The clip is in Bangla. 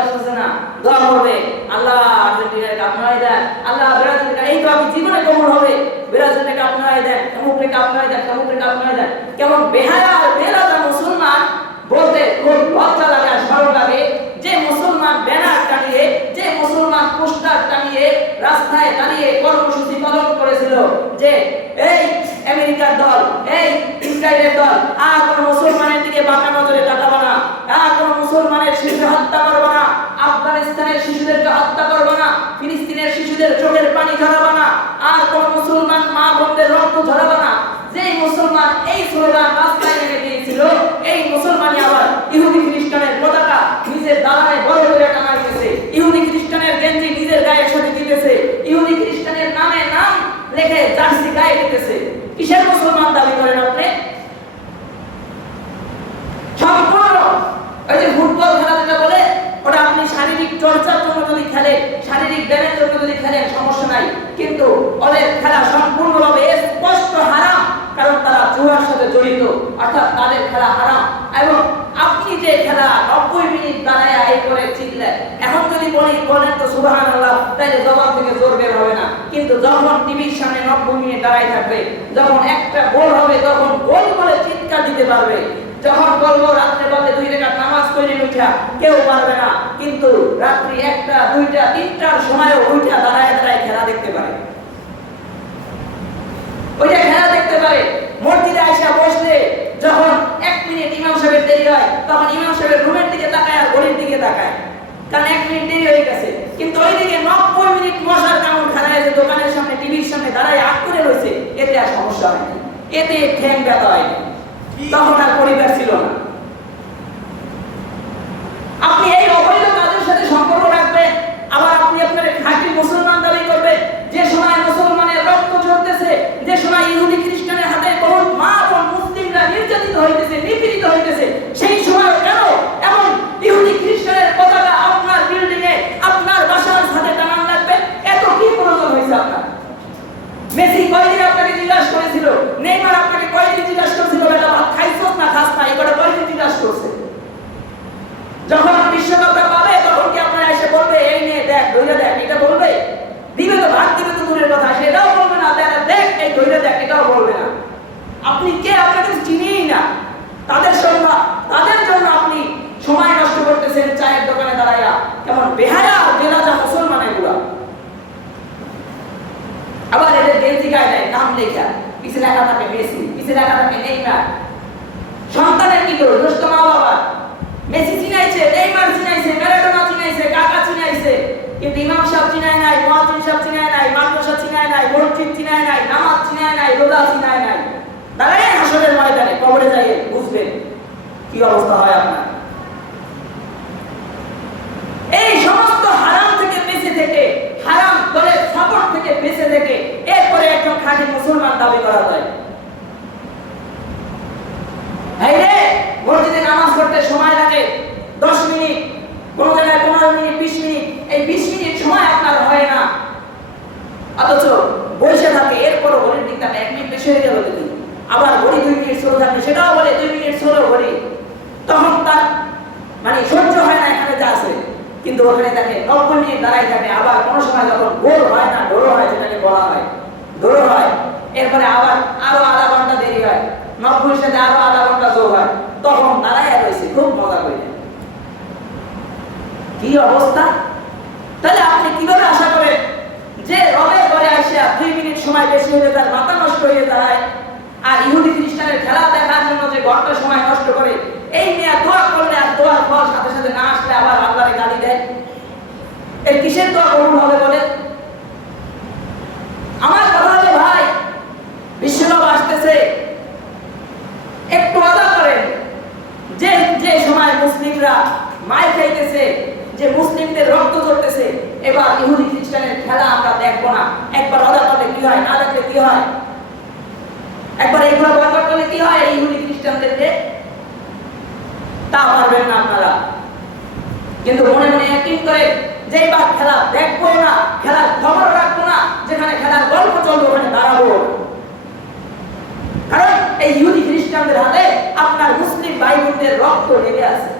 আসতেছে না, দোয়া করবে আল্লাহ আর্জেন্টিনার কাপ নয় দেন, আল্লাহ ব্রাজিলকে, এই তো আমি জীবনে কবুল হবে, ব্রাজিলকে কাপ নয় দেন, অমুককে কাপ নয় দেন, অমুককে কাপ নয় দেন। কেমন বেহায়া আর বেলাদা মুসলমান বলতে খুব লজ্জা লাগে আর শরম লাগে। যে মুসলমান ব্যানার টানিয়ে, যে মুসলমান পোস্টার টানিয়ে রাস্তায় দাঁড়িয়ে কর্মসূচি পালন করেছিল যে এই আমেরিকার দল, এই ইসরায়েলের দল আর কোন মুসলমানের দিকে বাঁকা নজরে তাকাবে না, আর কোন মুসলমানের শিশু হত্যা করবে না, আফগানিস্তানের শিশুদেরকে হত্যা করবে না, ফিলিস্তিনের শিশুদের চোখের পানি ঝরাবে না, আর কোন মুসলমান মা বোনদের রক্ত ঝরাবে না। যেই মুসলমান এই স্লোগান রাস্তায় নেমে দিয়েছিল, এই মুসলমানই আবার ইহুদি খ্রিস্টানের পতাকা নিজের দালানে বড় করে টানাইতেছে, ইহুদি খ্রিস্টানের গেঞ্জি নিজের গায়ের সাথে দিতেছে, ইহুদি খ্রিস্টানের নামে নাম লিখে জার্সি গায়ে দিতেছে। কিসের মুসলমান দাবি করেন আপনি? সম্পূর্ণ ওই যে ফুটবল খেলা যেটা বলে, ওটা আপনি শারীরিক চর্চার জন্য যদি খেলেন, শারীরিক ব্যায়ামের জন্য যদি খেলেন সমস্যা নাই, কিন্তু ওদের খেলা সম্পূর্ণভাবে স্পষ্ট হারাম, কারণ তারা জুয়ার সাথে জড়িত, অর্থাৎ তাদের খেলা হারাম। এবং আপনি যে খেলা 90 মিনিট দাঁড়ায় এই করে চিল্লেন, এখন যদি বলেন তো সুবহানাল্লাহ, তাহলে জবান থেকে জোর বের হবে না। কিন্তু যখন টিভির সামনে 90 মিনিট দাঁড়ায় থাকবে, যখন একটা গোল হবে তখন গোল বলে চিৎকার দিতে পারবে, যখন বলবো রাত্রে বলে 2 রাকাত নামাজ পড়ে উঠা, কেউ পারবে না। কিন্তু রাত্রি 1টা 2টা 3টার সময়ও উঠা দাঁড়ায় দাঁড়ায় খেলা দেখতে পারে, ওইটা খেলা দেখতে পারে। মসজিদে আয়েশা বসলে যখন 1 মিনিট ইমাম সাহেবের দেরি হয়, তখন ইমাম সাহেবের রুমের দিকে তাকায় আর ঘড়ির দিকে তাকায়, কারণ 1 মিনিট দেরি হয়ে গেছে। কিন্তু ওইদিকে 90 মিনিট মশার কামড় খায় যে দোকানের সামনে টিভির সামনে দাঁড়ায় আগ করে রয়েছে, এতে আর সমস্যা হয় না, এতে ঠ্যাং ব্যথা হয় না, তখন আর পরিবার ছিল না। আপনি এই অবৈধ কাজের সাথে সম্পর্ক রাখবেন, আবার আপনি আপনার খাঁটি মুসলমান দাবি করবেন। যে সময় মুসলমানের রক্ত ঝরতেছে, যে সময় ইহুদি খ্রিস্টানের হাতে বহুত মা বোন মুসলিমরা নির্যাতিত হইতেছে, নিপীড়িত হইতেছে, সেই সময় কেন এমন ইহুদি খ্রিস্টানের পতাকা আপনার বিল্ডিং এ, আপনার বাসার সাথে টানান লাগবে? এত কি প্রয়োজন হয়েছে আপনার? মেসি কয়দিন আপনাকে জিজ্ঞাসা করেছিল? নেইমার আপনাকে কয়দিন জিজ্ঞাসা করেছিল বেটা ভাত খাইছস না খাস না? এটা কয়দিন জিজ্ঞাসা করছে? যখন বিশ্বকাপটা পাবে তখন কি আপনারা এসে বলবে এই নে দেখ ধইরা দেখ, এটা বলবে? দিবে তো, ভাত দিবে তো দূরের কথা, সেটাও বলবে না, দেখ এই ধইরা দেখ, এটাও বলবে না। আপনি কে? আপনাকে চিনিই না। তাদের সঙ্গে, তাদের জন্য আপনি সময় নষ্ট করতেছেন চায়ের দোকানে দাঁড়ায়া। কেমন বেহায়া বেলাজা মুসলমান এগুলা। আবার এদের গেঞ্জি গায়ে দেয় নাম লেখা, পিছে লেখা থাকে মেসি, পিছে লেখা থাকে নেইমার। সন্তানের কি করো? দোষ তো মা বাবা। মেসি চিনাইছে, নেইমার চিনাইছে, ম্যারাডোনা চিনাইছে, কাকা চিনাইছে, কিন্তু ইমাম সাহেব চিনায় নাই, মুয়াজ্জিন সাহেব চিনায় নাই, মাদ্রাসা চিনায় নাই, মসজিদ চিনায় নাই, নামাজ চিনায় নাই, রোজা চিনায় নাই। দাঁড়ায় হাসরের ময়দানে কবরে যাইয়ে বুঝবেন কি অবস্থা হয় আপনার। এই সমস্ত হারাম থেকে বেঁচে থেকে, হারাম দলের সাপোর্ট থেকে বেঁচে থেকে এরপরে একজন খাঁটি মুসলমান দাবি করা যায়। এই রে মসজিদে নামাজ পড়তে সময় লাগে 10 মিনিট, কোন জায়গায় 15 মিনিট, 20 মিনিট, এই 20 মিনিট সময় আপনার হয় না, অথচ বসে থাকে। এরপরও ঘড়ির দিকটা 1 মিনিট বেশি হয়ে গেল যদি আবার ঘড়ি 2 মিনিট স্লো থাকে, সেটাও বলে 2 মিনিট স্লো ঘড়ি। তখন তার মানে সহ্য হয় না এখানে যা আছে, কিন্তু ওখানে থাকে 90 মিনিট দাঁড়াই থাকে। আবার কোনো সময় যখন গোল হয় না, ডোরো হয়, যেটাকে বলা হয় ডোরো হয়, এরপরে আবার আরো আধা ঘন্টা দেরি হয়, 90 সাথে আরো আধা ঘন্টা যোগ হয়, তখন দাঁড়ায় রয়েছে খুব মজা করে। কি অবস্থা! তাহলে আপনি কিভাবে আশা করেন যে রবের ঘরে আসিয়া 2 মিনিট সময় বেশি হলে তার মাথা নষ্ট হয়ে যায়, আর ইহুদি খ্রিস্টানের খেলা দেখার জন্য যে ঘন্টা সময় নষ্ট করে, এই নিয়ে দোয়া করলে আর দোয়ার ফল সাথে সাথে না আসলে আবার আল্লাহরে গালি দেয়? এই কিসের দোয়া কবুল হবে বলে? আমার কথা হলো ভাই, বিশ্বকাপ আসতেছে, একটু আদা করেন। যে যে সময় মুসলিমরা মার খাইতেছে, যে মুসলিমদের রক্ত ঝরতেছে, এবার ইহুদি খ্রিস্টানের খেলা আমরা দেখবো না। একবার আদা করলে কি হয়, না দেখলে কি হয়? একবার এগুলো বয়কট করলে কি হয় ইহুদি খ্রিস্টানদেরকে? তা পারবেন না আপনারা। কিন্তু মনে মনে একদিন করে যে এবার খেলা দেখবো না, খেলার খবর রাখবো না, যেখানে খেলার গল্প চলবে ওখানে দাঁড়াবো। কারণ এই ইহুদি খ্রিস্টানদের হাতে আপনার মুসলিম ভাই বোনদের রক্ত লেগে আছে।